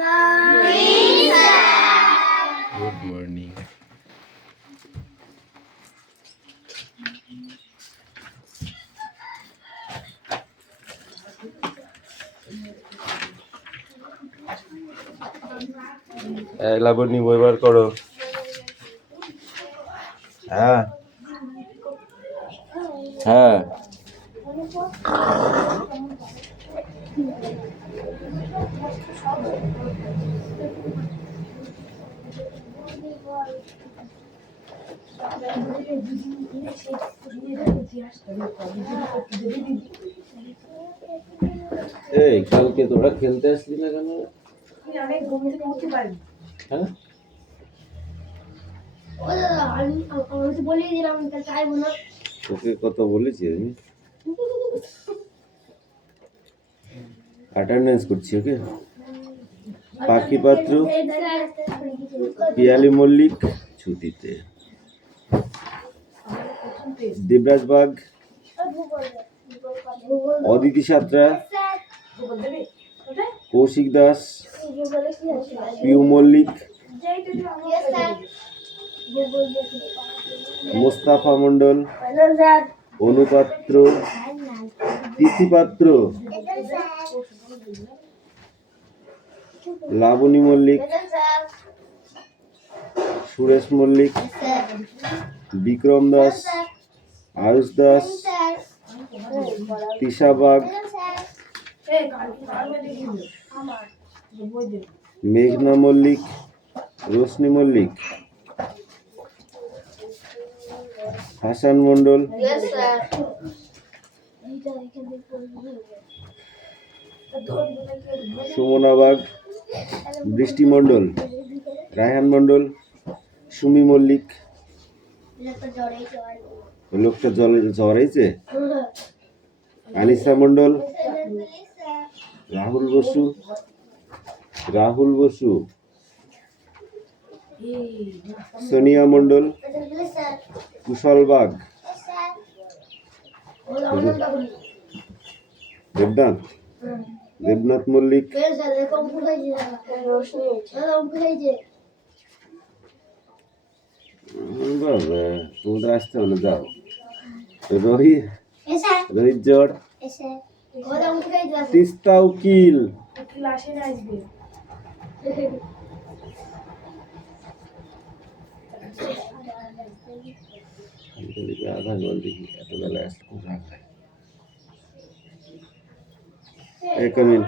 morning, sir. Good morning. Laboni বই বার করো। হ্যাঁ হ্যাঁ এই কালকে তোরা খেলতে আসলি না কেন? হ্যাঁ তোকে কত বলেছি আমি অ্যাটেন্ডেন্স করছি। ওকে পাখি পাত্র পিয়ালি মল্লিক ছুটিতে, দেবরাজ বাগ, অদিতি সাঁতরা, কৌশিক দাস, পিউ মল্লিক, মোস্তাফা মন্ডল, অনুপাত্র, তিথি পাত্র, লাবণী মল্লিক, সুরেশ মল্লিক, বিক্রম দাস, আয়ুষ দাস, তিশা বাগ, মেঘনা মল্লিক, রোশনি মল্লিক, হাসান মন্ডল, সুমনা বাগ, বৃষ্টি মন্ডল, রায়হান মন্ডল, সুমি মল্লিক। লোকটা জ্বর হয়েছে। আনিসা মন্ডল, রাহুল বসু, সোনিয়া মন্ডল, কুশল বাগ, দেবনাথ মল্লিক, তোমাদের আসতে হলো যাও। রোহিত জট, তিস্তা উকিল, আধা ঘন্টা দেখি এত বেলা আসলে খুব রাগ হয়। কমিন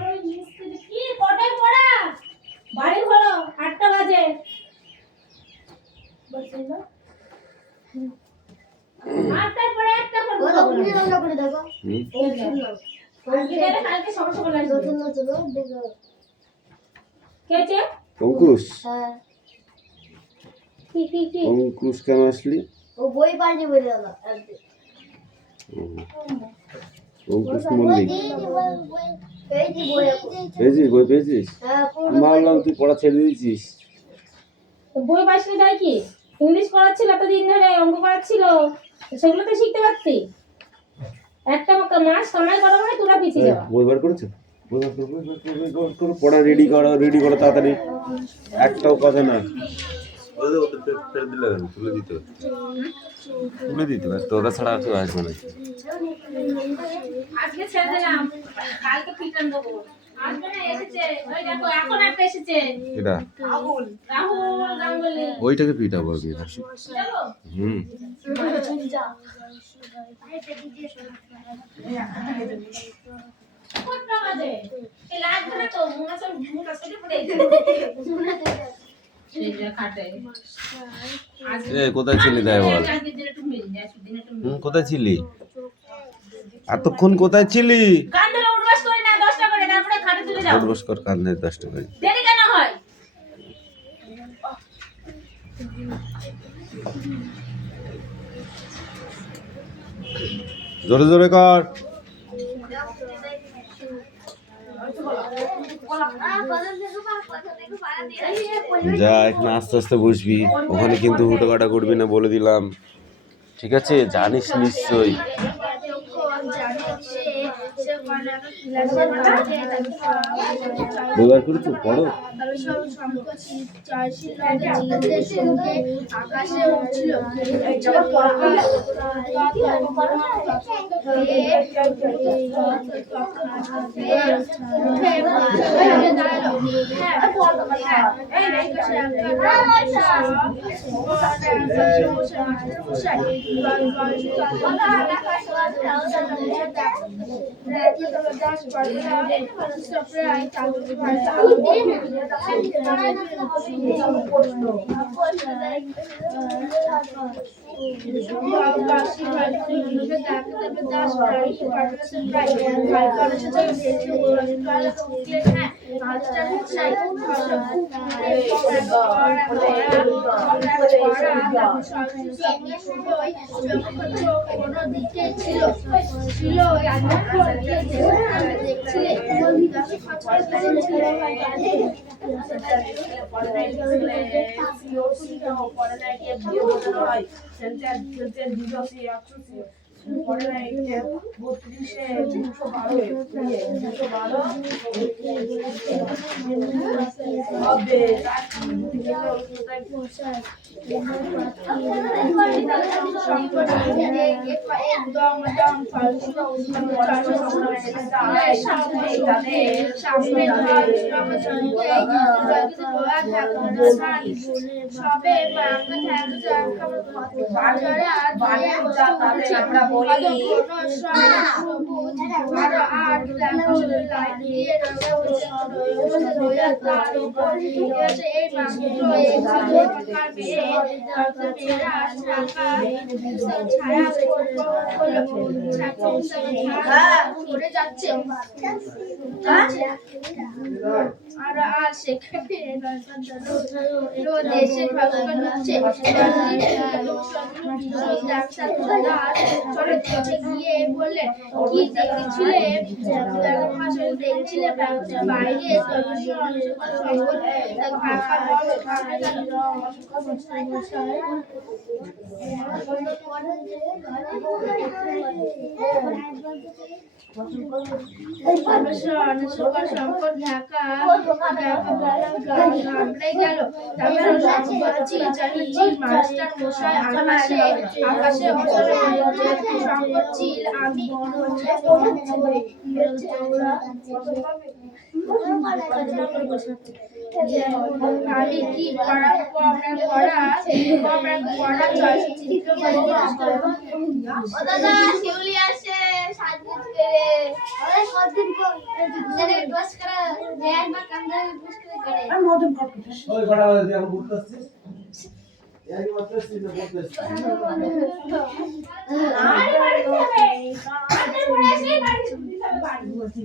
অঙ্কুশ, অঙ্কুশ কেন আসলি? অঙ্কুশ মল্লিক, পেয়েছিস বই পেয়েছিস? মারলাম তুই পড়া ছেড়ে দিয়েছিস। বই পাইছিলি তাই কি? ইংলিশ করাচ্ছিল এতদিন ধরে, অঙ্ক করাচ্ছিল, সেগুলো তো শিখতে পারতি। একটা মাস সময় করা মানে তোরা পিছিয়ে যাওয়া। বই বার করেছো? পড়া রেডি করো তাড়াতাড়ি। একটাও কথা না। তুলে দিতে তোরা ছাড়া আর কেউ আসবে না। আজকে ছেড়ে দিলাম, কালকে পিটান দেবো। আসবে না, এসেছে, ওই দেখো এখন একটা এসেছে। এটা রাহুল গাঙ্গুলি। ওইটাকে পিটাবো আমি। কোনটা বাজে? এই লাগবে না তো, মুনা সব মুনা সব পড়ে গেছে। কোথায় ছিলি তাই বল? কোথায় ছিলি এতক্ষণ? কোথায় ছিলি? উঠবাস কর, কান্দে 10 টাকা। দেরি কেন হয়? জোরে জোরে কর। যা, এখানে আস্তে আস্তে বসবি, ওখানে কিন্তু হুটোকাটা করবি না বলে দিলাম, ঠিক আছে? জানিস নিশ্চয়ই। দুবার করেছো পড়ো আকাশে উঠছিল কোনো দিকে ছিল দেশের গিয়ে বললেন কি দেখছিলে দেখছিলে বাইরে মাস্টার মশাই আকাশে আমি আমি কি পড়া দাদা শিউলি আসে সাজগোজ করে ওরে কতদিন করে ড্রেস করে একবার কান্দা ড্রেস করে আর মদন কত ওই বড় বড় দিয়ে বলতেছিস এই মাত্র সিনে বলতেছিস আরে বাড়ি চলে আরে বড় এসে বাড়ি বাড়ি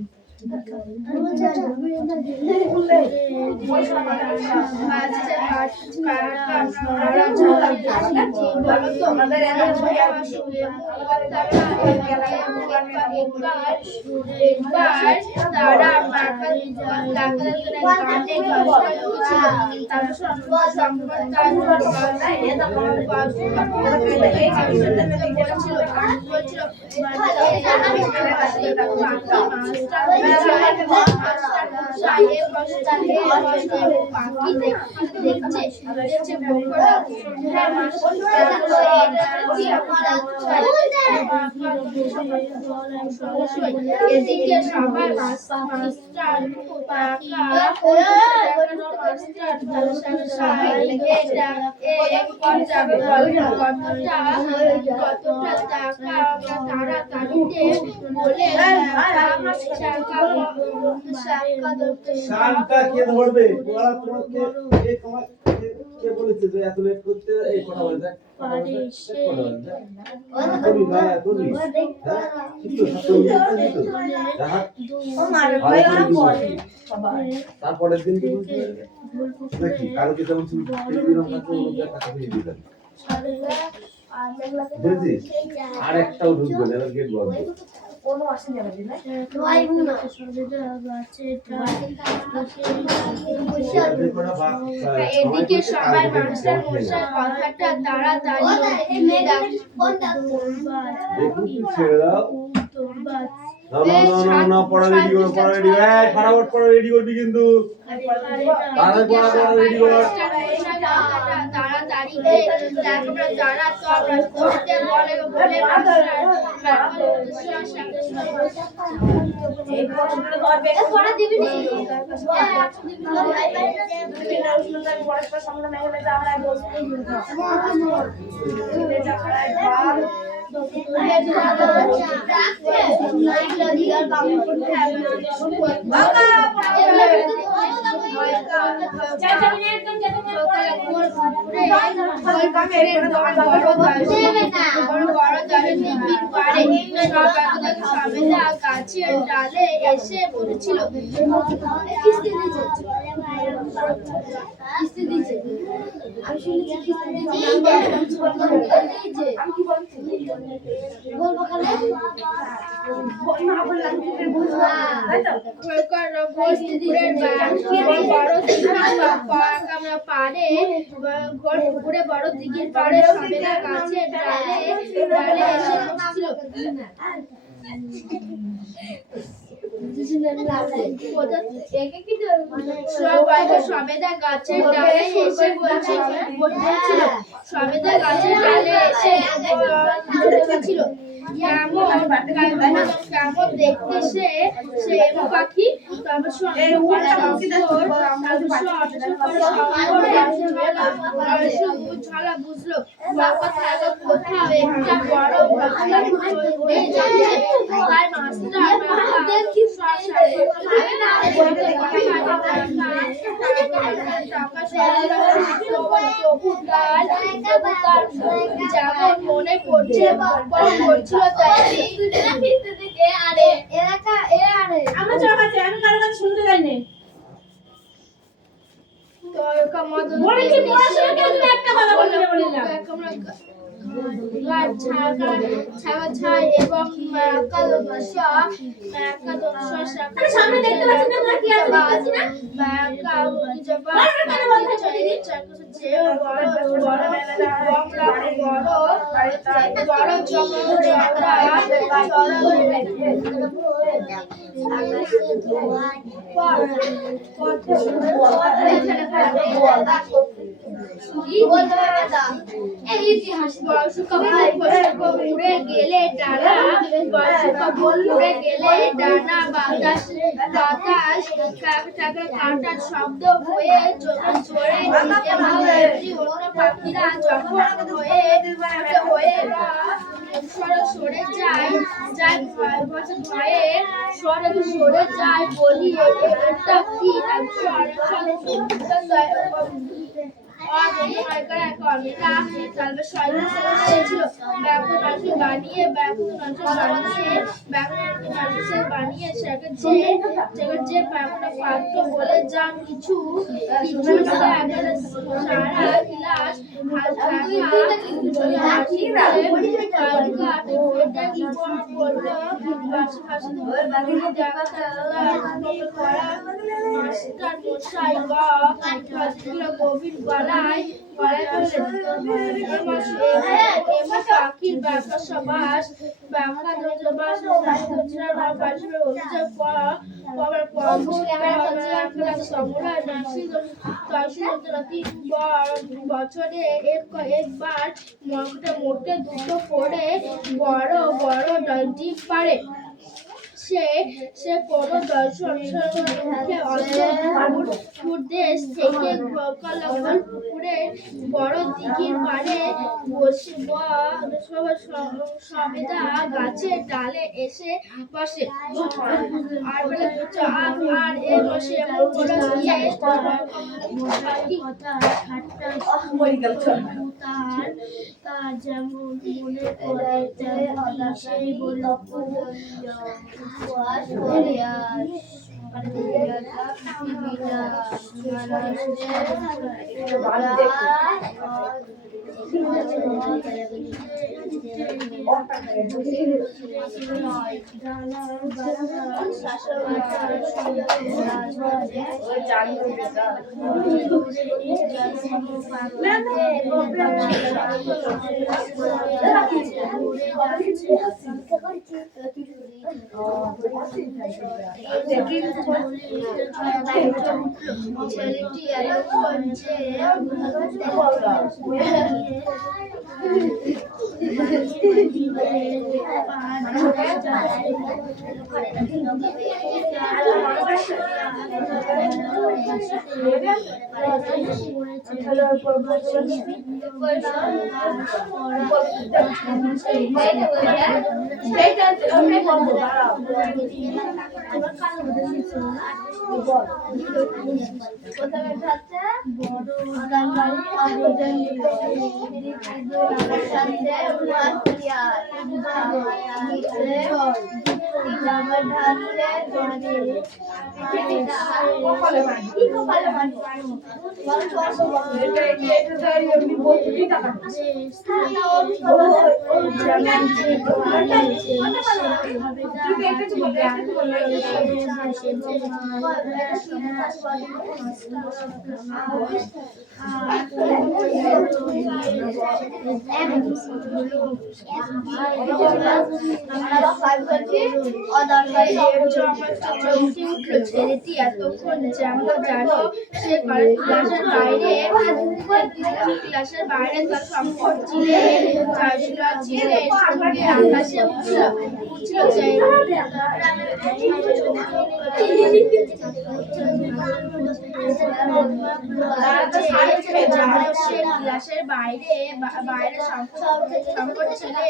এদিকে সবার শানটা কে ধরবে ওরা তোমাকে কে বলেছে যে এত লেট করতে এই কথা বলে দেখ কবি ভাই কবি কিন্তু তারপরের দিন কি বলছে নাকি কারো কি তেমন বুঝছিস আর একটাও ঢুকবে না এবার গেট বন্ধ কোনো আসে যাবে না এদিকে সবাই মাস্টার মশাই কথাটা তাড়াতাড়ি ছেড়ে দাও না পড়া রেডি করো ফটাফট পড়া রেডি করবি কিন্তু রেডি কর তাড়াতাড়ি লেখাপড়া যারা তো আমরা করতে বলে পড়া দিবি না গাছের ডালে এসে বলেছিল কিস্তি দিচ্ছে আমি শুনেছি বলবো খালে পুকুরে বড় দিঘির পাড়ে সবেদা গাছের ডালে এসে বসছিল সবেদা গাছের ডালে এসে বলছিল সবেদা গাছের ডালে এসে বলছিল কেমন দেখতে সে এমু পাখি ঝালা বুঝলো কোথাও একটা বড় যেমন মনে পড়ছিল শুনতে যাইনি এবং সামনে দেখতে পাচ্ছি না কি আছে উড়ে গেলে ডানা বাতাস কাটার শব্দ হয়ে জোরে অন্য পাখিরা যখন হয়ে সরে যায় ভয়ে সরে যায় বলি এটা কি বানিয়ে যে পাত্র বলে যা কিছু গভীর গলায় পাখির বসবাস বছরে একবার মোটে দুটো করে বড় বড় ডিম পারে সে কোনো দর্শন দেশ থেকে পুকুরে বড় দিঘির পাড়ে বসে সবেদা গাছের ডালে এসে বসে আর এ বসে এমন করে তার যেমন মনে করে সেই বলল ছেলেটি এতক্ষণ যে ছেলেটি এতক্ষণ যেমন জানো সে ক্লাসের বাইরে ক্লাসের বাইরে তার সম্পদ ছিলেন আকাশে উঠছিল ক্লাসের বাইরে সম্পদ ছিলেন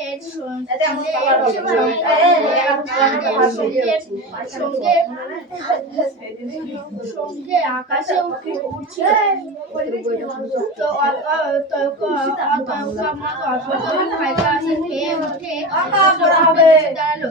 সঙ্গে আকাশে উঠছিল খেয়ে উঠে দাঁড়ালো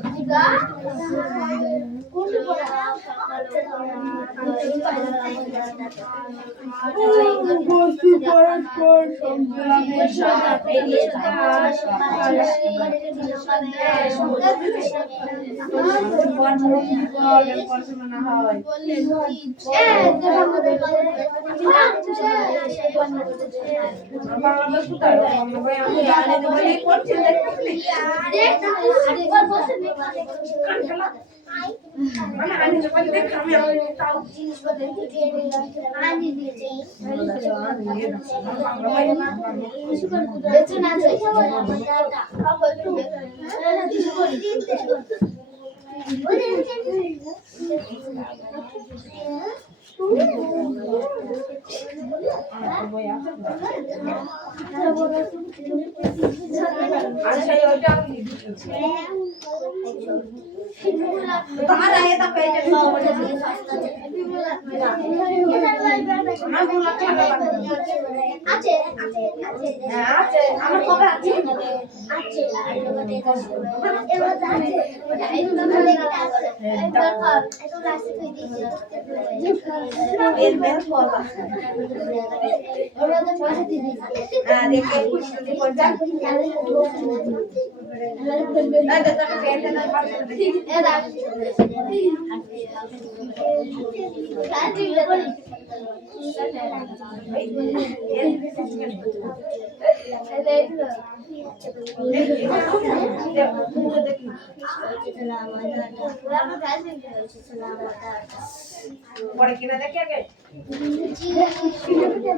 পরে কিনা দেখে আগে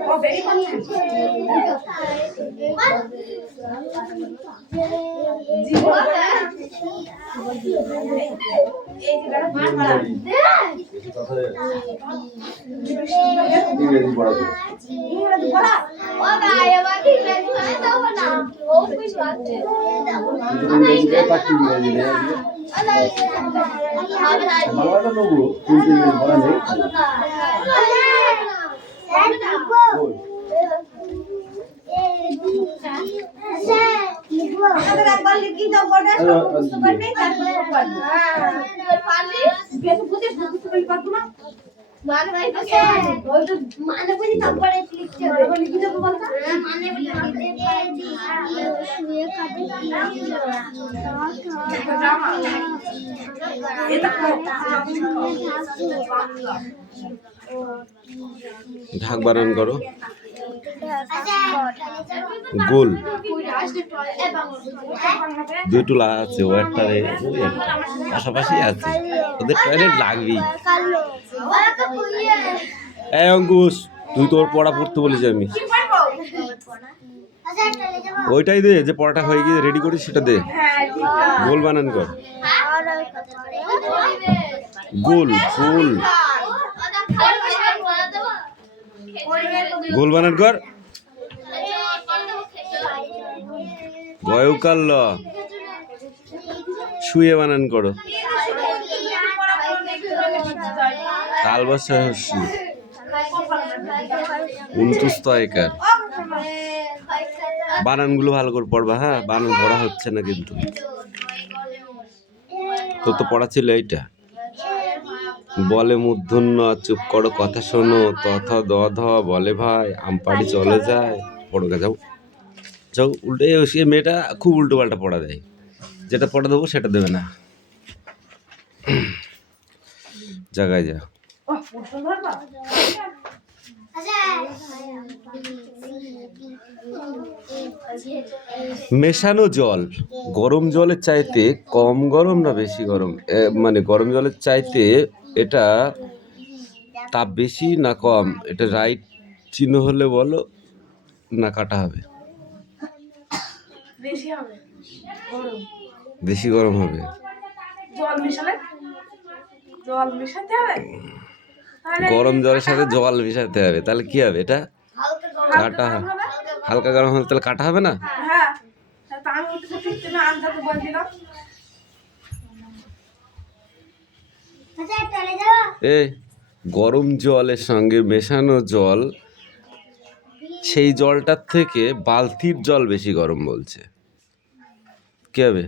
ও বেরি ঢাক বানান করো। গোল দুই টুলা আছে, ও একটা ওই একটা পাশাপাশি আছে, ওদের টয়লেট লাগবেই। এই অঙ্কুশ, তুই তোর পড়া পড়তে বলেছি আমি, ওইটাই দে যে পড়াটা হয়ে গিয়ে রেডি করিস সেটা দে। গোল বানান কর, গোল গোল গোল বানান কর। গয়কাল ল শুয়ে বানান করো, তাল বসা হস্যি উন্তুস্তয়কার। বানানগুলো ভালো করে পড়বা, হ্যাঁ বানান পড়া হচ্ছে না কিন্তু। তো তো পড়া ছিল এইটা, বলে মূর্ধন্য চুপ করো কথা শোনো, তথা দ ধ বলে ভাই আমপাড়ি চলে যায়। পড়ো গা, যাও যাও। উল্টে সে মেয়েটা খুব উল্টো পাল্টা পড়া দেয়, যেটা পড়া দেবো সেটা দেবে না। জায়গায় যা। মেশানো জল গরম জলের চাইতে কম গরম না বেশি গরম? মানে গরম জলের চাইতে এটা তাপ বেশি না কম? এটা রাইট চিহ্ন হলে বলো, না কাটা হবে? বেশি গরম হবে। গরম জলের সাথে জল মেশাতে হবে, তাহলে কি হবে? এটা কাটা হবে। হালকা গরম হলে তাহলে কাটা হবে না? এই গরম জলের সঙ্গে মেশানো জল, সেই জলটার থেকে বালতির জল বেশি গরম বলছে। কি হবে,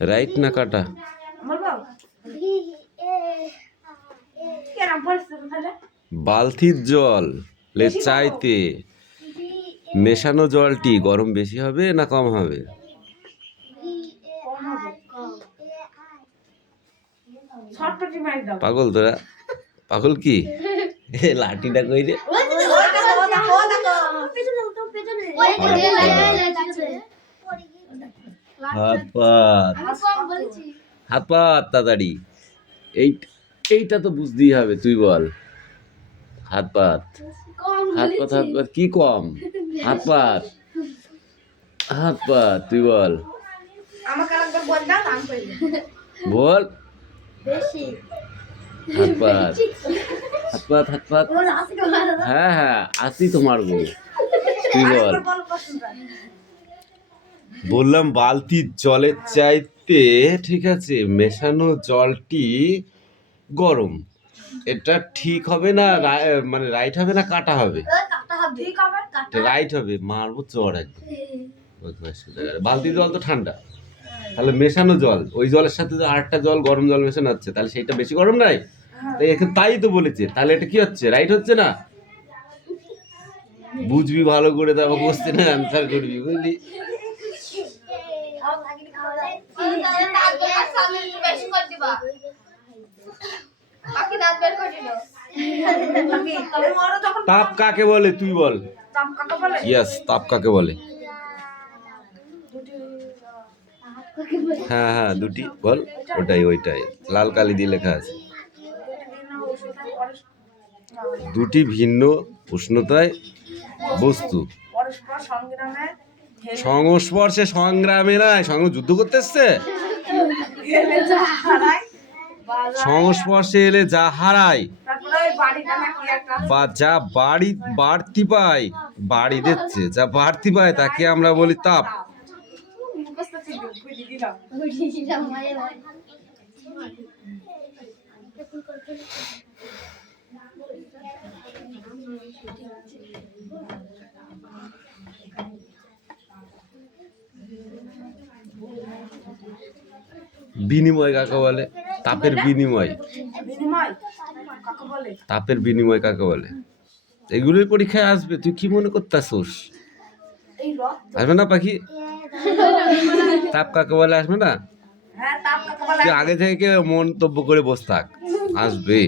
রাইট না কাটা? বালতির জল চাইতে মেশানো জলটি গরম বেশি হবে না কম হবে? পাগল তোরা, পাগল কি? লাঠিটা কই রে? হাত পাত হাত পাত তাড়াতাড়ি। এইটা তো বুঝতেই হবে, তুই বল। হাত পাত হাত পাত হাত পাত কি কম? হাত পাত হাত পাত, তুই বল বল। হাত পাত হাত পাত হাত পাত, হ্যাঁ হ্যাঁ আসি তো মারবো, তুই বল। বললাম বালতির জলের চাইতে, ঠিক আছে, মেশানো জলটি গরম। এটা ঠিক হবে না মানে রাইট হবে না কাটা হবে? রাইট হবে। মারবো চড় একদম। বালতির জল তো ঠান্ডা, তাহলে মেশানো জল, ওই জলের সাথে আরেকটা জল গরম জল মেশানো হচ্ছে, তাহলে সেইটা বেশি গরম নাই? তাই তো বলেছে, তাহলে এটা কি হচ্ছে? রাইট হচ্ছে না? বুঝবি ভালো করে, তারপর কোশ্চেনের অ্যান্সার করবি, বুঝলি? তাপ কাকে বলে তুই বল? ইয়েস, তাপ কাকে বলে? হ্যাঁ হ্যাঁ দুটি বল। ওটাই ওইটাই লাল কালি দিয়ে লেখা আছে। দুটি ভিন্ন উষ্ণতায় বস্তু সংস্পর্শে সংগ্রামে নয়, যুদ্ধ করতে এসছে। সংস্পর্শে এলে যা হারায় বা যা বাড়তি পায়, বাড়ি দিচ্ছে যা বাড়তি পায়, তাকে আমরা বলি তাপ। বিনিময় কাকে বলে? তাপের বিনিময়। তাপের বিনিময় কাকে বলে? এগুলোই পরীক্ষায় আসবে, তুই কি মনে করতেছিস? আসবে না পাখি? তাপ কাকে বলে আসবে না? তুই আগে থেকে মন্তব্য করে বস থাক, আসবে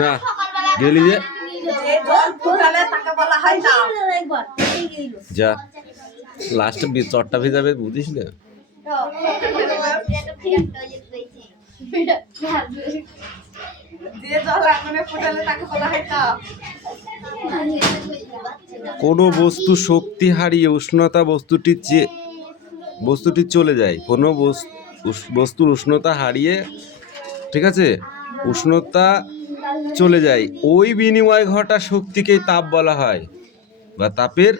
না। গেলি যে যে জল ফুটালে তাকে বলা হয় তাপ। যা লাস্টে চটটা ভেজাবে বুঝিস না। যে জল আগুনে ফুটালে তাকে বলা হয় তাপ। কোনো বস্তু শক্তি হারিয়ে উষ্ণতা বস্তুটি চলে যায়। কোনো বস্তুর উষ্ণতা হারিয়ে, ঠিক আছে, উষ্ণতা চলে যায়, ওই বিনিময় ঘটা শক্তিকেই তাপ বলা হয় বা তাপের।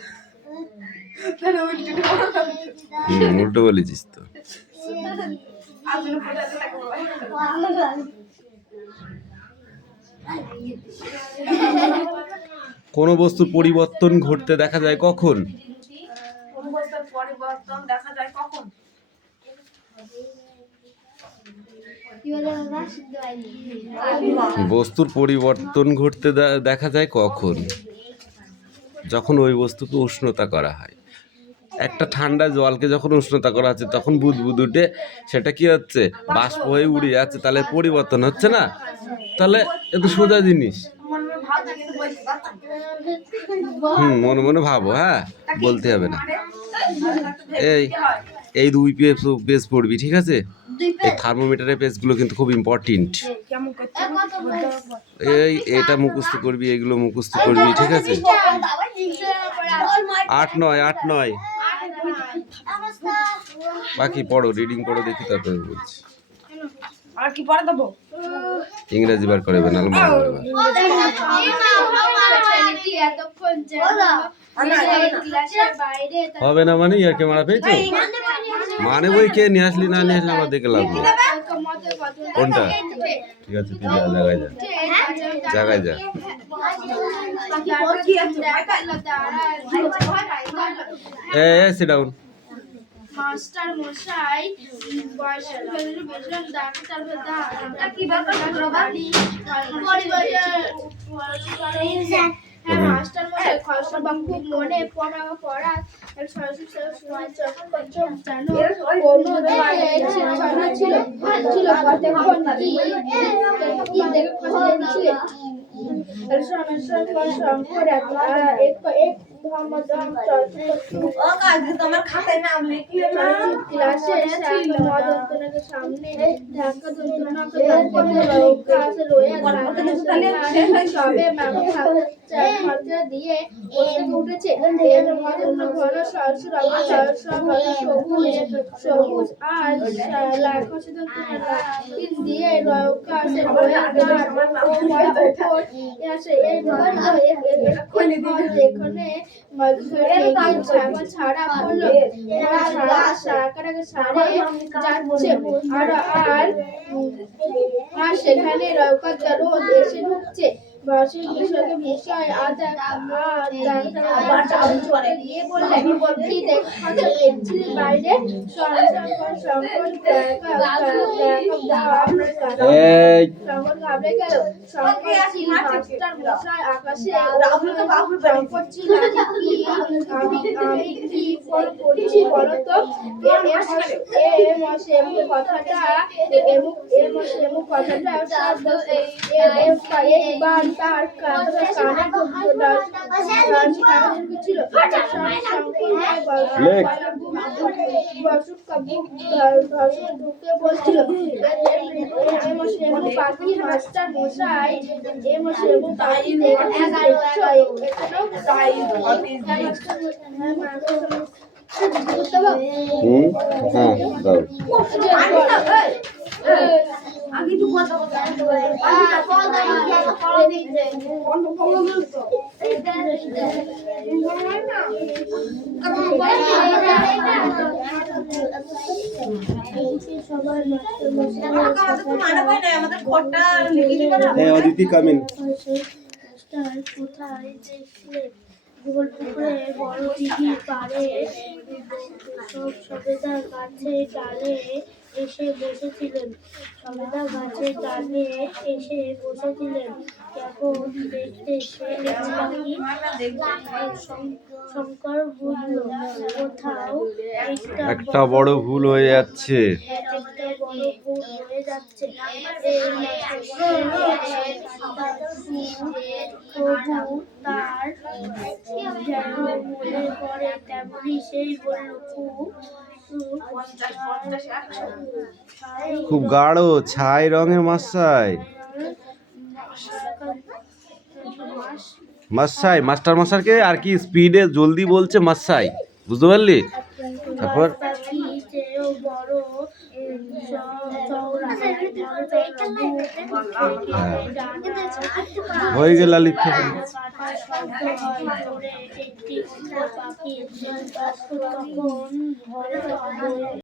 উল্টো বলেছিস তো। আগুনে ফুটালে তাকে বলা হয় তাপ। কোনো বস্তুর পরিবর্তন ঘটতে দেখা যায় কখন? কোন বস্তুর পরিবর্তন দেখা যায় কখন? বস্তুর পরিবর্তন ঘটতে দেখা যায় কখন? যখন ওই বস্তুকে উষ্ণতা করা হয়। একটা ঠান্ডা জলকে যখন উষ্ণতা করা হচ্ছে তখন বুদবুদ উঠে সেটা কি হচ্ছে, বাষ্প হয়ে উড়ে যাচ্ছে, তাহলে পরিবর্তন হচ্ছে না? তাহলে এ তো সোজা জিনিস। মনে ভাবছি কিন্তু বলতে পারছি মনে মনে ভাবো, হ্যাঁ, বলতে হবে না। এই কি হয়? এই 2 পেজ পড়বি, ঠিক আছে? এই থার্মোমিটারের পেজগুলো কিন্তু খুব ইম্পর্টেন্ট। কেমন করতে এটা মুখস্থ করবি, এগুলো মুখস্থ করবি, ঠিক আছে? 8-9 বাকি পড়ো, রিডিং পড়ো, দেখি তারপরে বলছি। আর কি পড়া দেবো? ইংরেজি বার করে নাহলে মনে করবে। হবে না মানে ইয়ারকে মারা পেয়েছো? মানে বই কে নিয়ে আসলি না নিয়ে আসলি আমার দেখে লাভ নেই। কোনটা? ঠিক আছে, তুই জায়গায় যা। Sit down. মাস্টার মশাই বয়সের ভেতরে বেশন ডাক্তার ভেতরে কি ব্যাপার মাস্টার মশাই খসবা খুব মনে পড়া এক সরস্বতী সময় চোখ জানো কোনো দিকে ছিল কতক্ষণ কি দেখে খসবা ছিল তোমার খাতায় নাম লিখলে না? দিয়ে উঠেছে সবুজ আর দিয়ে এখানে ছাড়া পড়লো যাচ্ছে আর সেখানে রোদ এসে ঢুকছে বাসের বিষয় দিয়ে বললেন কি দেখছি বাইরে ঘাবড়ে গেল আকাশে বলতো তার ছিল ঢুকে বলছিল পাখি মাস্টার মশাই অদিতি কামিন। কোথায় দেখলে গোল পুকুরে বড় দিঘির পাড়ে সব সবেদা গাছের ডালে এসে বসেছিলেন। সবেদা গাছের ডালে এসে বসেছিলেন। এখন দেখতে সে শঙ্কর বুঝল কোথাও একটা বড় ভুল হয়ে যাচ্ছে। একটা বড় ভুল হয়ে যাচ্ছে। প্রভু তার যেন মনে করে তেমনি সেই বলল খুব গাঢ় ছাই রঙের মাছাই। মাছাই মাস্টার মশাইকে আর কি স্পিডে জলদি বলছে মাছাই, বুঝতে পারলি? তারপর হয়ে গেল লিখতে।